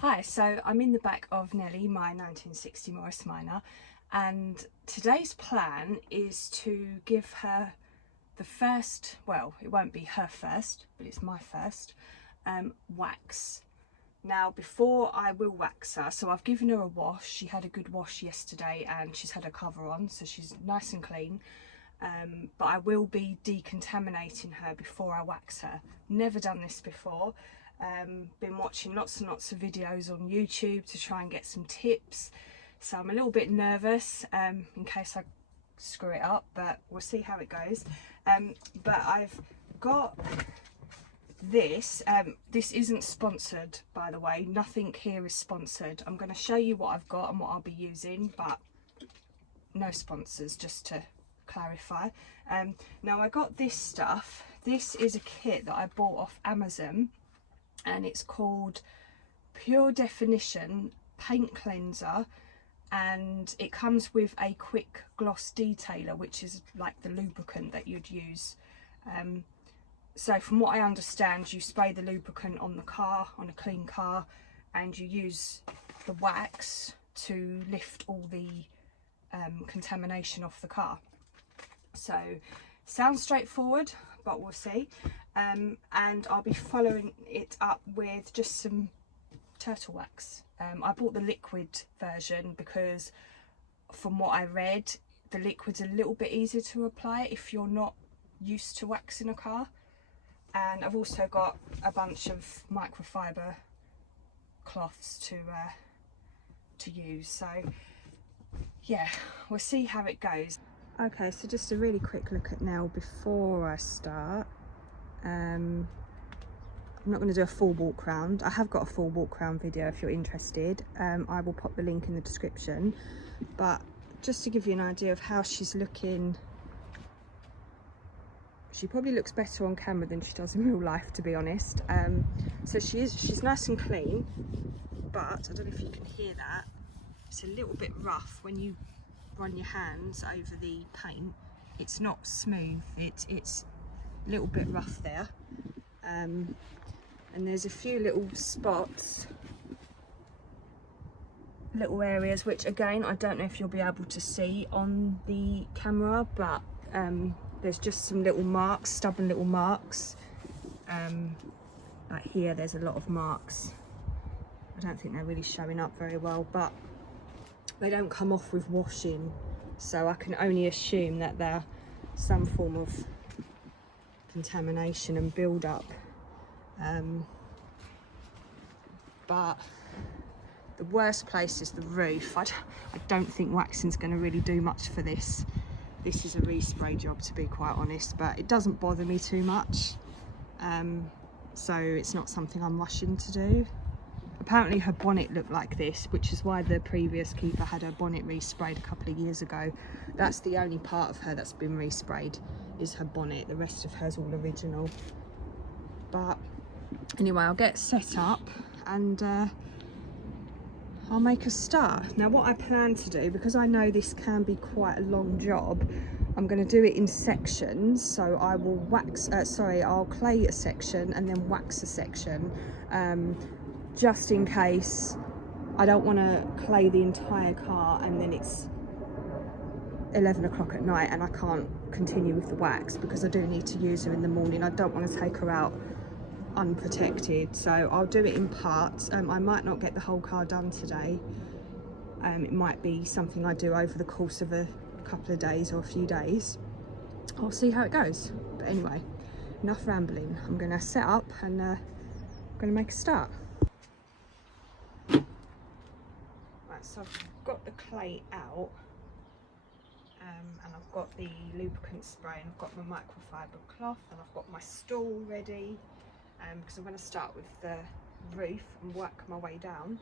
Hi, so I'm in the back of Nellie, my 1960 Morris Minor, and today's plan is to give her the first, well, it won't be her first, but it's my first, wax. Now, before I will wax her, so I've given her a wash. She had a good wash yesterday and she's had a cover on, so she's nice and clean. But I will be decontaminating her before I wax her. Never done this before. Been watching lots and lots of videos on YouTube to try and get some tips, so I'm a little bit nervous in case I screw it up, but we'll see how it goes. But I've got this. This isn't sponsored, by the way. Nothing here is sponsored. I'm going to show you what I've got and what I'll be using, but no sponsors, just to clarify. Now, I got this stuff. This is a kit that I bought off Amazon, and it's called Pure Definition Paint Cleanser, and it comes with a quick gloss detailer, which is like the lubricant that you'd use. So from what I understand, you spray the lubricant on the car, on a clean car, and you use the wax to lift all the contamination off the car. So sounds straightforward, but we'll see. And I'll be following it up with just some turtle wax. I bought the liquid version because from what I read, the liquid's a little bit easier to apply if you're not used to waxing a car. And I've also got a bunch of microfiber cloths to use. So yeah, we'll see how it goes. Okay, so just a really quick look at Nell before I start. I'm not going to do a full walk round. I have got a full walk round video if you're interested. I will pop the link in the description, but just to give you an idea of how she's looking, she probably looks better on camera than she does in real life, to be honest. So she's nice and clean, but I don't know if you can hear that. It's a little bit rough when you run your hands over the paint. It's not smooth, it's a little bit rough there. And there's a few little spots, little areas, which again I don't know if you'll be able to see on the camera, but there's just some little marks, stubborn little marks. Like here there's a lot of marks. I don't think they're really showing up very well, but they don't come off with washing, so I can only assume that they're some form of contamination and build up. But the worst place is the roof. I don't think waxing's going to really do much for this. This is a respray job, to be quite honest, but it doesn't bother me too much. So it's not something I'm rushing to do. Apparently her bonnet looked like this, which is why the previous keeper had her bonnet resprayed a couple of years ago. That's the only part of her that's been resprayed, is her bonnet. The rest of her's all original. But anyway, I'll get set up and I'll make a start. Now what I plan to do, because I know this can be quite a long job, I'm going to do it in sections. So I will wax, I'll clay a section and then wax a section, just in case I don't want to clay the entire car and then it's 11 o'clock at night and I can't continue with the wax, because I do need to use her in the morning. I don't want to take her out unprotected, so I'll do it in parts. I might not get the whole car done today. It might be something I do over the course of a couple of days or a few days. I'll see how it goes. But anyway, enough rambling. I'm going to set up and I'm going to make a start. Right, so I've got the clay out, and I've got the lubricant spray, and I've got my microfiber cloth, and I've got my stool ready, because I'm going to start with the roof and work my way down.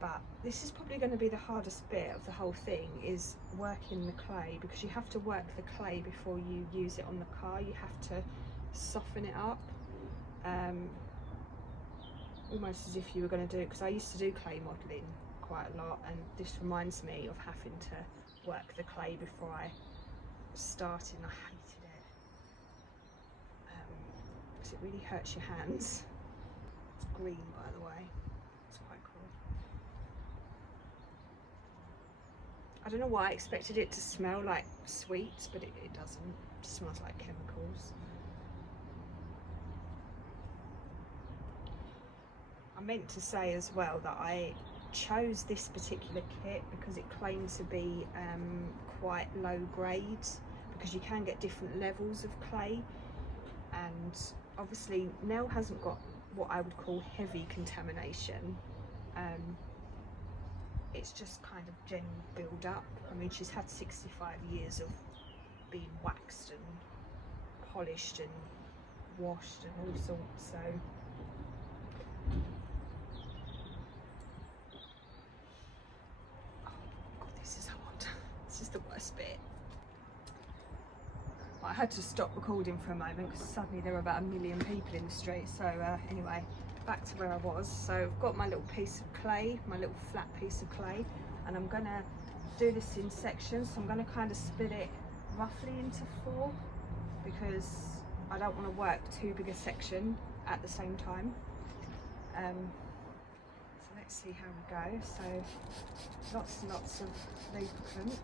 But this is probably going to be the hardest bit of the whole thing, is working the clay, because you have to work the clay before you use it on the car. You have to soften it up, almost as if you were going to do it, because I used to do clay modelling quite a lot, and this reminds me of having to work the clay before I was starting. I hated it. because it really hurts your hands. It's green, by the way. It's quite cool. I don't know why I expected it to smell like sweets, but it doesn't. It smells like chemicals. I meant to say as well that I chose this particular kit because it claimed to be quite low grade, because you can get different levels of clay, and obviously Nell hasn't got what I would call heavy contamination. It's just kind of general build up. I mean, she's had 65 years of being waxed and polished and washed and all sorts, so this is hard. This is the worst bit. I had to stop recording for a moment because suddenly there were about 1 million people in the street. So anyway, back to where I was. So I've got my little piece of clay, my little flat piece of clay, and I'm gonna do this in sections. So I'm gonna kind of split it roughly into 4 because I don't want to work too big a section at the same time. So let's see how we go. So lots and lots of lubricant.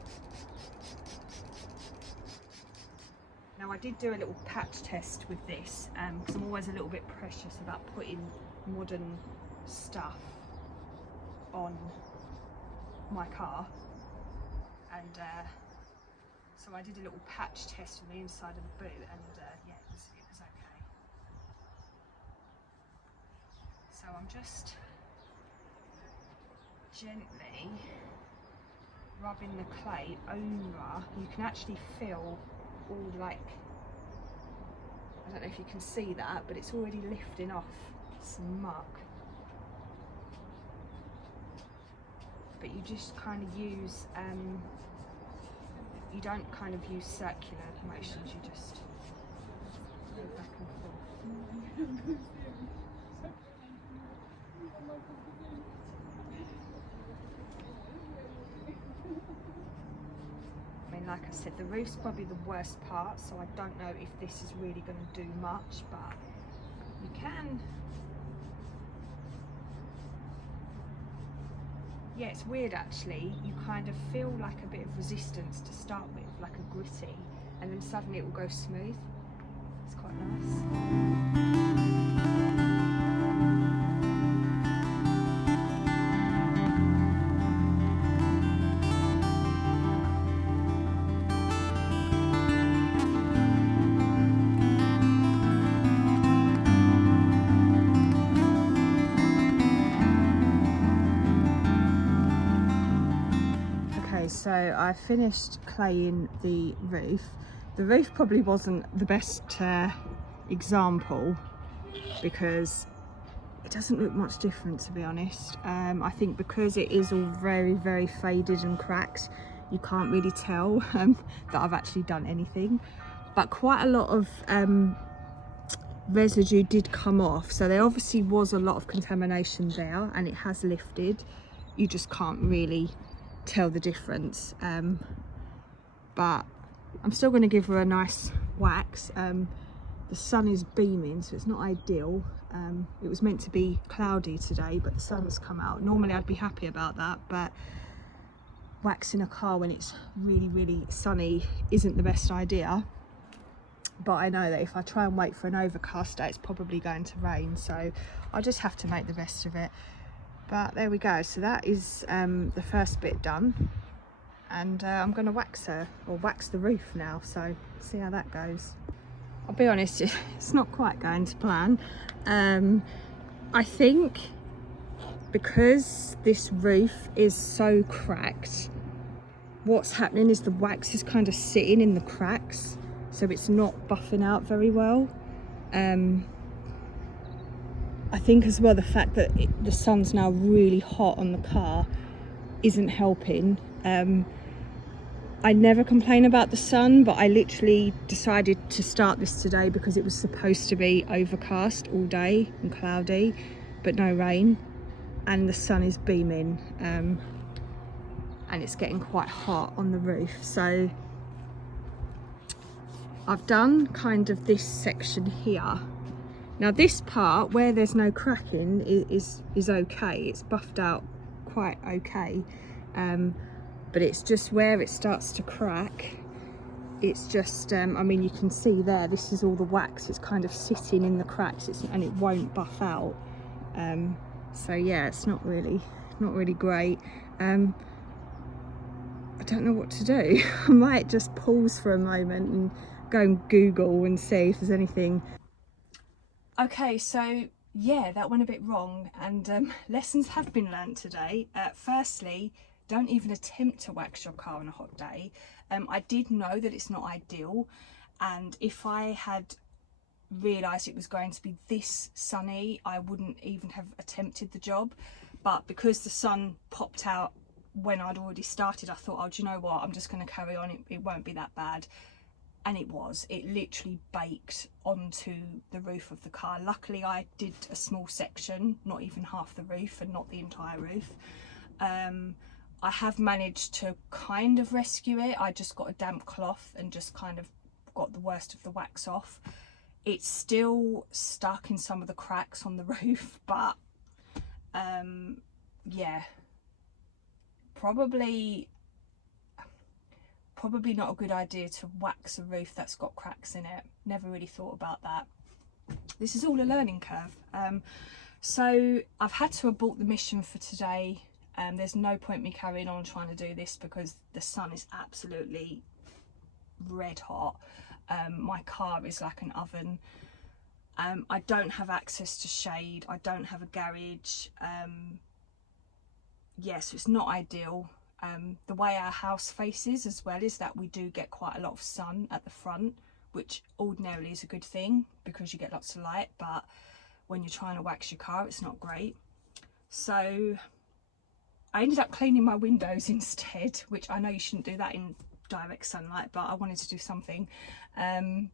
Now I did do a little patch test with this because I'm always a little bit precious about putting modern stuff on my car, and so I did a little patch test on the inside of the boot, and yeah, it was okay. So I'm just gently rubbing the clay over. You can actually feel all, like, I don't know if you can see that, but it's already lifting off some muck. But you just kind of use, you don't kind of use circular motions, you just go back and forth. Like I said, the roof's probably the worst part, so I don't know if this is really going to do much, but you can. Yeah, it's weird actually. You kind of feel like a bit of resistance to start with, like a gritty, and then suddenly it will go smooth. It's quite nice. So I finished claying the roof. The roof probably wasn't the best example because it doesn't look much different, to be honest. I think because it is all very, very faded and cracked, you can't really tell that I've actually done anything. But quite a lot of residue did come off, so there obviously was a lot of contamination there, and it has lifted. You just can't really tell the difference, but I'm still going to give her a nice wax. The sun is beaming, so it's not ideal. It was meant to be cloudy today, but the sun's come out. Normally I'd be happy about that, but waxing a car when it's really, really sunny isn't the best idea. But I know that if I try and wait for an overcast day, it's probably going to rain, so I'll just have to make the best of it. But there we go. So that is the first bit done, and I'm going to wax her, or wax the roof now, so see how that goes. I'll be honest, it's not quite going to plan. I think because this roof is so cracked, what's happening is the wax is kind of sitting in the cracks, so it's not buffing out very well. I think as well the fact that the sun's now really hot on the car isn't helping. I never complain about the sun, but I literally decided to start this today because it was supposed to be overcast all day and cloudy, but no rain, and the sun is beaming, and it's getting quite hot on the roof. So I've done kind of this section here, Now this part where there's no cracking is okay, it's buffed out quite okay, but it's just where it starts to crack, it's just I mean, you can see there, this is all the wax, it's kind of sitting in the cracks, and it won't buff out. So yeah, it's not really great. I don't know what to do. I might just pause for a moment and go and Google and see if there's anything. Okay, so yeah, that went a bit wrong, and lessons have been learnt today. Firstly, don't even attempt to wax your car on a hot day. I did know that it's not ideal, and if I had realised it was going to be this sunny, I wouldn't even have attempted the job. But because the sun popped out when I'd already started, I thought, oh, do you know what, I'm just going to carry on, it won't be that bad. And it literally baked onto the roof of the car. Luckily I did a small section, not even half the roof and not the entire roof. I have managed to kind of rescue it. I just got a damp cloth and just kind of got the worst of the wax off. It's still stuck in some of the cracks on the roof, but yeah, probably not a good idea to wax a roof that's got cracks in it. Never really thought about that. This is all a learning curve. So I've had to abort the mission for today. There's no point me carrying on trying to do this because the sun is absolutely red hot. My car is like an oven. I don't have access to shade. I don't have a garage. So it's not ideal. The way our house faces as well is that we do get quite a lot of sun at the front, which ordinarily is a good thing because you get lots of light, but when you're trying to wax your car, it's not great. So I ended up cleaning my windows instead, which I know you shouldn't do that in direct sunlight, but I wanted to do something. And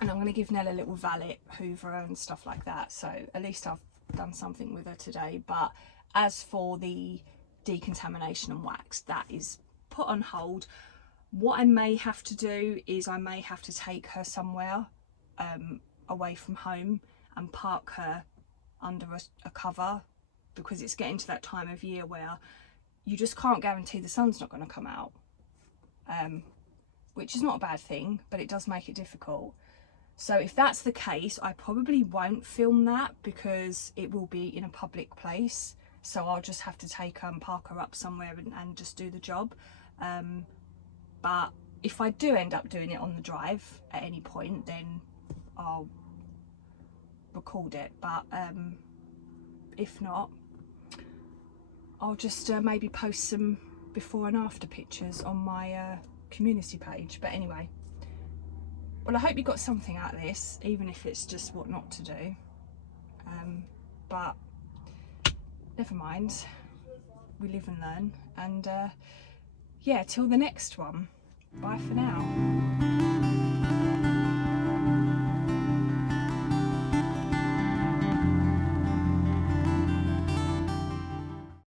I'm going to give Nell a little valet hoover and stuff like that, so at least I've done something with her today. But as for the decontamination and wax, that is put on hold. What I may have to do is I may have to take her somewhere away from home and park her under a cover, because it's getting to that time of year where you just can't guarantee the sun's not going to come out, which is not a bad thing, but it does make it difficult. So if that's the case, I probably won't film that because it will be in a public place. So I'll just have to take her and park her up somewhere and just do the job. But if I do end up doing it on the drive at any point, then I'll record it. But if not, I'll just maybe post some before and after pictures on my community page. But anyway, well, I hope you got something out of this, even if it's just what not to do. But never mind, we live and learn. And yeah, till the next one, bye for now.